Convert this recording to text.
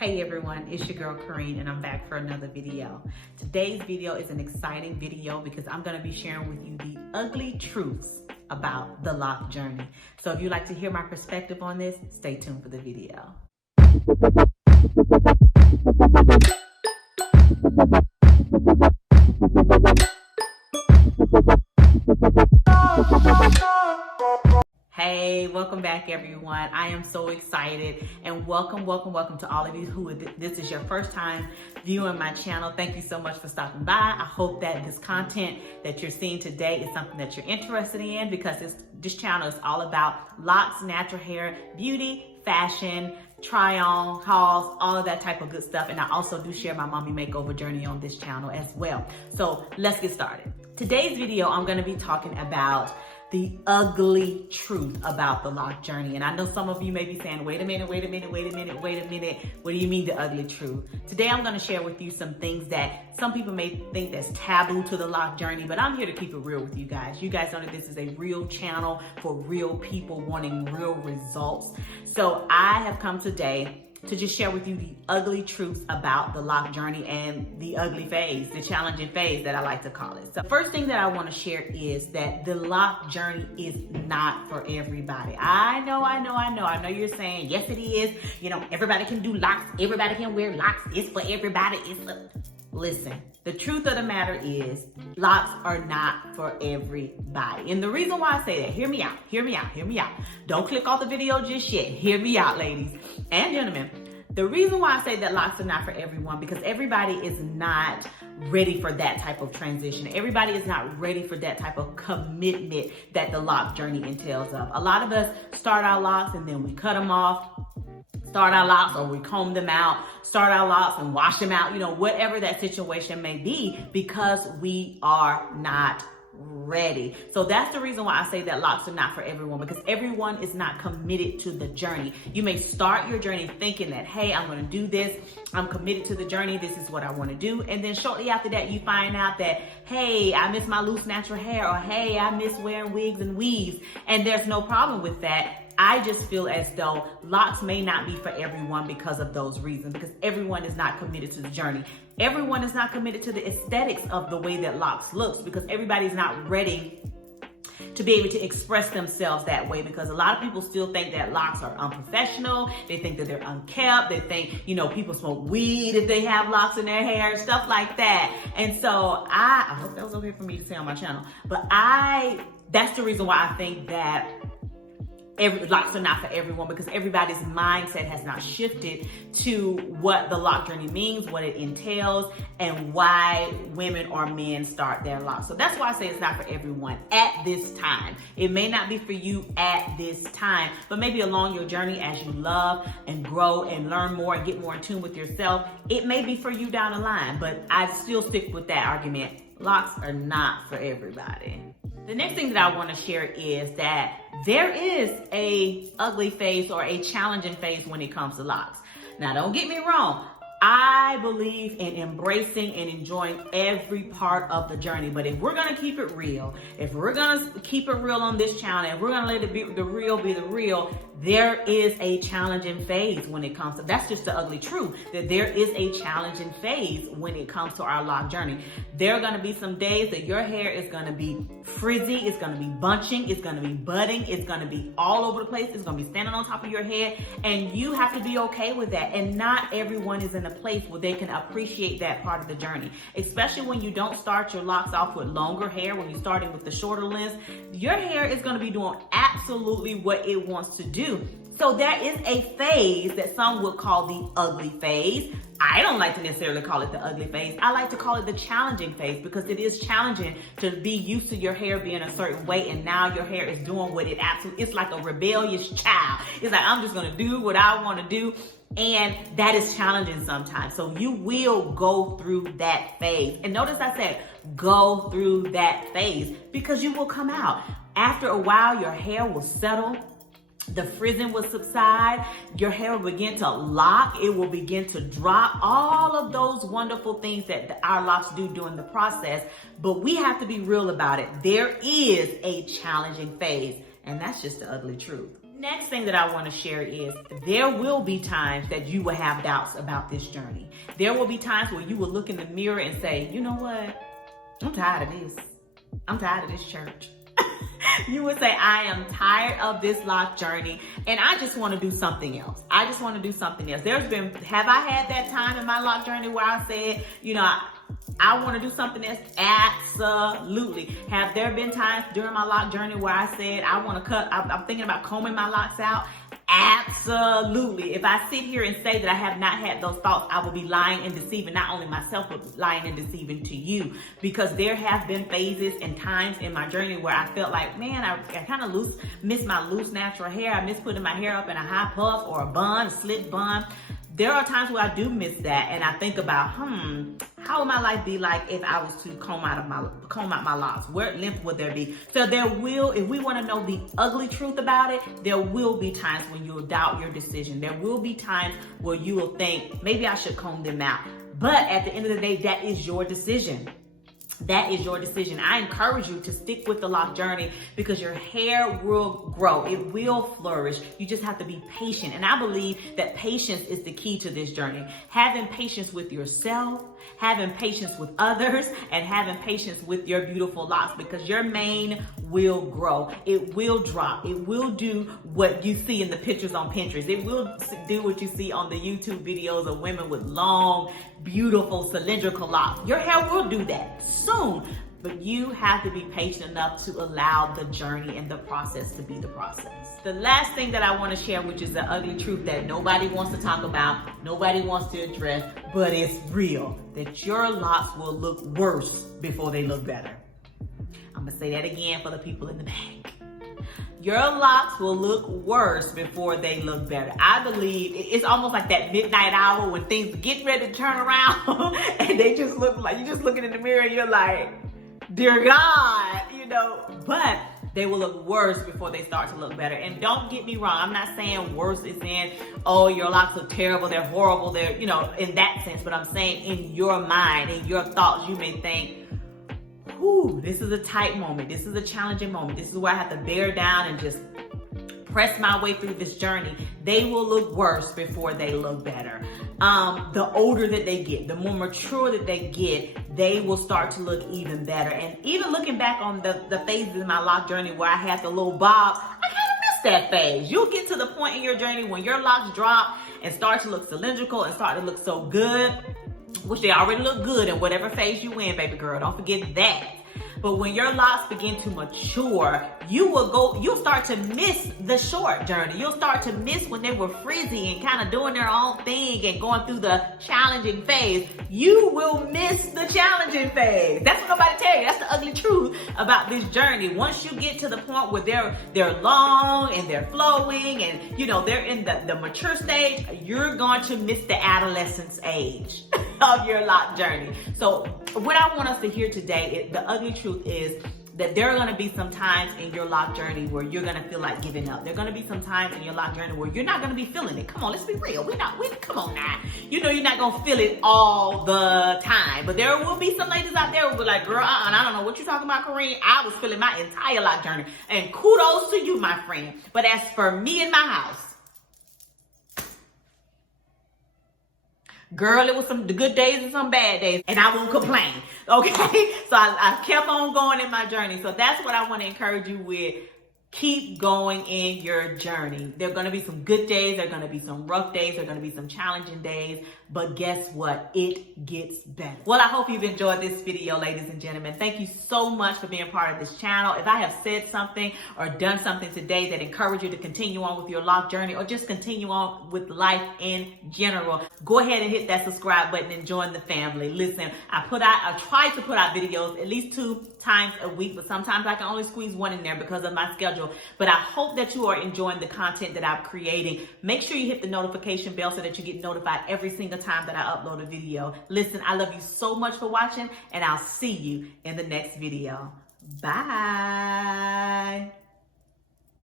Hey everyone, it's your girl Kareen and I'm back for another video. Today's video is an exciting video because I'm going to be sharing with you the ugly truths about the LOC journey. So if you'd like to hear my perspective on this, stay tuned for the video. Hey, welcome back everyone. I am so excited and welcome to all of you who this is your first time viewing my channel. Thank you so much for stopping by. I hope that this content that you're seeing today is something that you're interested in because this channel is all about locks, natural hair, beauty, fashion, try on, hauls, all of that type of good stuff. And I also do share my mommy makeover journey on this channel as well. So let's get started. Today's video, I'm going to be talking about the ugly truth about the LOC journey. And I know some of you may be saying, wait a minute. What do you mean the ugly truth? Today, I'm gonna share with you some things that some people may think that's taboo to the LOC journey, but I'm here to keep it real with you guys. You guys know that this is a real channel for real people wanting real results. So I have come today to just share with you the ugly truths about the LOC journey and the ugly phase, the challenging phase that I like to call it. So the first thing that I want to share is that the LOC journey is not for everybody. I know you're saying, yes, it is. You know, everybody can do locks. Everybody can wear locks. It's for everybody. Listen, the truth of the matter is locks are not for everybody. And the reason why I say that, hear me out. Don't click off the video just yet. Hear me out, ladies and gentlemen. The reason why I say that locks are not for everyone, because everybody is not ready for that type of transition. Everybody is not ready for that type of commitment that the LOC journey entails of. A lot of us start our locks and then we cut them off. Start our locks or we comb them out, start our locks and wash them out, you know, whatever that situation may be, because we are not ready. So that's the reason why I say that locks are not for everyone, because everyone is not committed to the journey. You may start your journey thinking that, hey, I'm going to do this. I'm committed to the journey. This is what I want to do. And then shortly after that, you find out that, hey, I miss my loose natural hair, or hey, I miss wearing wigs and weaves. And there's no problem with that. I just feel as though locks may not be for everyone because of those reasons, because everyone is not committed to the journey. Everyone is not committed to the aesthetics of the way that locks looks, because everybody's not ready to be able to express themselves that way, because a lot of people still think that locks are unprofessional. They think that they're unkept. They think, you know, people smoke weed if they have locks in their hair, stuff like that. And so I hope that was okay for me to say on my channel, but that's the reason why I think that locks are not for everyone, because everybody's mindset has not shifted to what the LOC journey means, what it entails, and why women or men start their locks. So that's why I say it's not for everyone at this time. It may not be for you at this time, but maybe along your journey as you love and grow and learn more and get more in tune with yourself, it may be for you down the line. But I still stick with that argument. Locks are not for everybody. The next thing that I want to share is that there is a ugly phase or a challenging phase when it comes to locks. Now, don't get me wrong. I believe in embracing and enjoying every part of the journey. But if we're going to keep it real, if we're going to keep it real on this channel, if we're going to let it be the real, there is a challenging phase when it comes to, that's just the ugly truth, that there is a challenging phase when it comes to our LOC journey. There are going to be some days that your hair is going to be frizzy, it's going to be bunching, it's going to be budding, it's going to be all over the place, it's going to be standing on top of your head, and you have to be okay with that. And not everyone is in a place where they can appreciate that part of the journey, especially when you don't start your locks off with longer hair. When you're starting with the shorter lengths, your hair is going to be doing absolutely what it wants to do. So there is a phase that some would call the ugly phase. I don't like to necessarily call it the ugly phase. I like to call it the challenging phase, because it is challenging to be used to your hair being a certain way, and now your hair is doing what it's like a rebellious child. It's like, I'm just gonna do what I wanna do. And that is challenging sometimes. So you will go through that phase. And notice I said, go through that phase, because you will come out. After a while, your hair will settle. The frizzing will subside, your hair will begin to lock, it will begin to drop, all of those wonderful things that our locks do during the process. But we have to be real about it. There is a challenging phase, and that's just the ugly truth. Next thing that I want to share is there will be times that you will have doubts about this journey. There will be times where you will look in the mirror and say, you know what? I'm tired of this. I'm tired of this church. You would say, I am tired of this LOC journey and I just want to do something else. I just want to do something else. Have I had that time in my LOC journey where I said, you know, I want to do something else? Absolutely. Have there been times during my LOC journey where I said, I'm thinking about combing my locks out? Absolutely. If I sit here and say that I have not had those thoughts, I will be lying and deceiving not only myself, but lying and deceiving to you. Because there have been phases and times in my journey where I felt like, man, I kind of miss my loose natural hair. I miss putting my hair up in a high puff or a bun, a slick bun. There are times where I do miss that, and I think about, how would my life be like if I was to comb out my locks? What length would there be? So if we want to know the ugly truth about it, there will be times when you'll doubt your decision. There will be times where you will think, maybe I should comb them out. But at the end of the day, that is your decision. That is your decision. I encourage you to stick with the LOC journey because your hair will grow. It will flourish. You just have to be patient. And I believe that patience is the key to this journey. Having patience with yourself, having patience with others, and having patience with your beautiful locks, because your mane will grow. It will drop. It will do what you see in the pictures on Pinterest. It will do what you see on the YouTube videos of women with long, beautiful, cylindrical locks. Your hair will do that soon, but you have to be patient enough to allow the journey and the process to be the process. The last thing that I want to share, which is the ugly truth that nobody wants to talk about, nobody wants to address, but it's real, that your locks will look worse before they look better. I'm going to say that again for the people in the back. Your locks will look worse before they look better. I believe it's almost like that midnight hour when things get ready to turn around and they just look like, you're just looking in the mirror and you're like, dear God, but they will look worse before they start to look better. And don't get me wrong, I'm not saying worse is in, oh, your locks look terrible, they're horrible, they're, in that sense, but I'm saying in your mind, in your thoughts, you may think, this is a tight moment. This is a challenging moment. This is where I have to bear down and just press my way through this journey. They will look worse before they look better. The older that they get, the more mature that they get, they will start to look even better. And even looking back on the phases in my LOC journey where I had the little bob, I kind of missed that phase. You'll get to the point in your journey when your locks drop and start to look cylindrical and start to look so good, which they already look good in whatever phase you in, baby girl. Don't forget that. But when your locks begin to mature, you'll start to miss the short journey. You'll start to miss when they were frizzy and kind of doing their own thing and going through the challenging phase. You will miss the challenging phase. That's what nobody tell you. That's the ugly truth about this journey. Once you get to the point where they're long and they're flowing and they're in the mature stage, you're going to miss the adolescence age of your LOC journey. So what I want us to hear today, the ugly truth is that there are going to be some times in your LOC journey where you're going to feel like giving up. There are going to be some times in your LOC journey where you're not going to be feeling it. Come on, let's be real. Come on now. You're not going to feel it all the time. But there will be some ladies out there who will be like, girl, I don't know what you're talking about, Corrine. I was feeling my entire LOC journey. And kudos to you, my friend. But as for me in my house, girl, it was some good days and some bad days, and I won't complain, okay? So I kept on going in my journey. So that's what I want to encourage you with. Keep going in your journey. There are going to be some good days. There are going to be some rough days. There are going to be some challenging days. But guess what? It gets better. Well, I hope you've enjoyed this video, ladies and gentlemen. Thank you so much for being part of this channel. If I have said something or done something today that encouraged you to continue on with your LOC journey or just continue on with life in general, go ahead and hit that subscribe button and join the family. Listen, I try to put out videos at least 2 times a week, but sometimes I can only squeeze 1 in there because of my schedule. But I hope that you are enjoying the content that I'm creating. Make sure you hit the notification bell so that you get notified every single time that I upload a video. Listen, I love you so much for watching, and I'll see you in the next video. Bye.